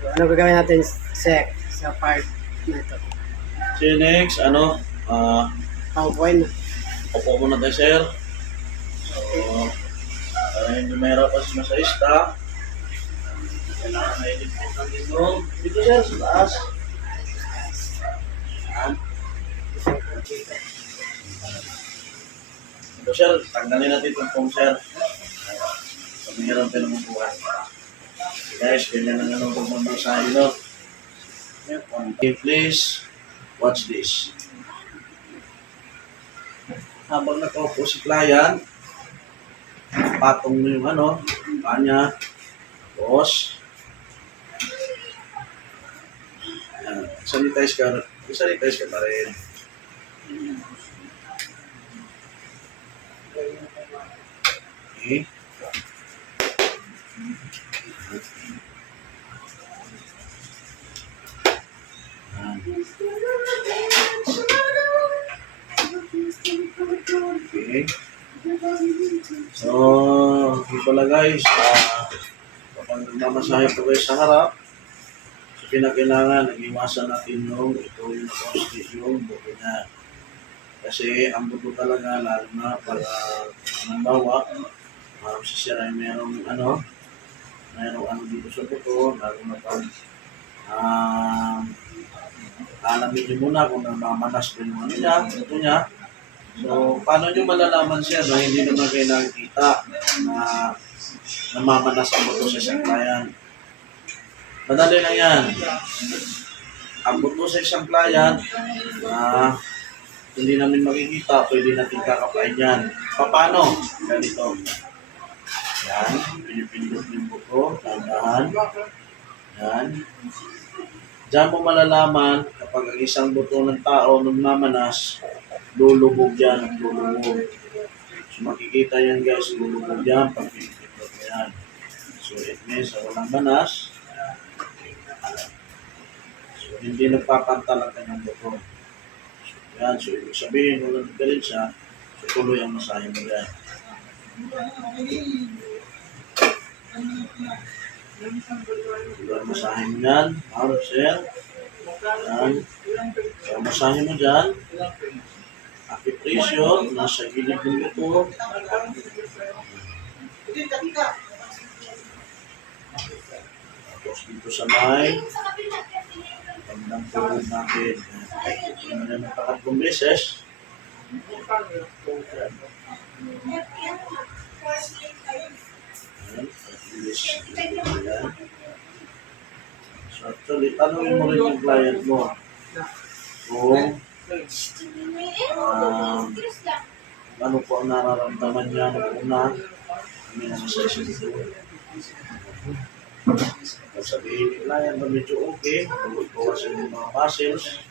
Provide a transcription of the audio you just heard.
So, ano gagawin natin sa part na ito? So next, PowerPoint. upo muna tayo sir. So, para hindi mahirapan si masahista, kailangan na ilipot ng dito sir, sa taas. Yan. Ito sir, tanggalin natin itong phone sir. Pag-hirap tayo ng buhay. Guys, ganyan ang anong pagmamasahe, no? Okay, please, watch this. Habang nakaupo si client, patong mo yung kanya, boss. Ayan, sanitize ka pa rin. Okay. Okay. So, okay pala guys, kapag nagmamasahe po kayo sa harap, so pinakailangan, nag-iwasan natin yung post-it yung buto niya. Kasi ang buto talaga, lalo na pag halimbawa, sisira yung merong dito sa buto, lalo na pag alamin nyo muna kung namamanas ko yung buto niya. So, paano nyo malalaman siya na hindi naman kayo nakikita na namamanas ang buto sa isang client? Madali lang yan. Ang buto sa isang client na hindi namin makikita, pwede natin kakapain yan. Paano? Ganito. Yan, pinipindot yung buto, tandahan. Yan. Diyan mo malalaman kapag ang isang buto ng tao namamanas, lulubog yan, lulubog. So makikita yan guys, lulubog yan pag pinipindot mo yan. So it means walang manas. So hindi nagpapantala ang kanyang buto. So yan, so ibig sabihin, walang nagkalit siya, so tuloy ang masahe mo yan. Masahe mo yan, sir. Yan. So masahe mo dyan. Acupressure, nasa gilid ng buto. Tapos dito sa may bandang tuhod natin. Ano na nakakatlong beses. So actually, tanongin mo rin yung client mo kung ano po ang nararamdaman niya ng una, kami na sa session ito. Kung sabihin ni client na medyo okay, pagod po kasi yung mga muscles,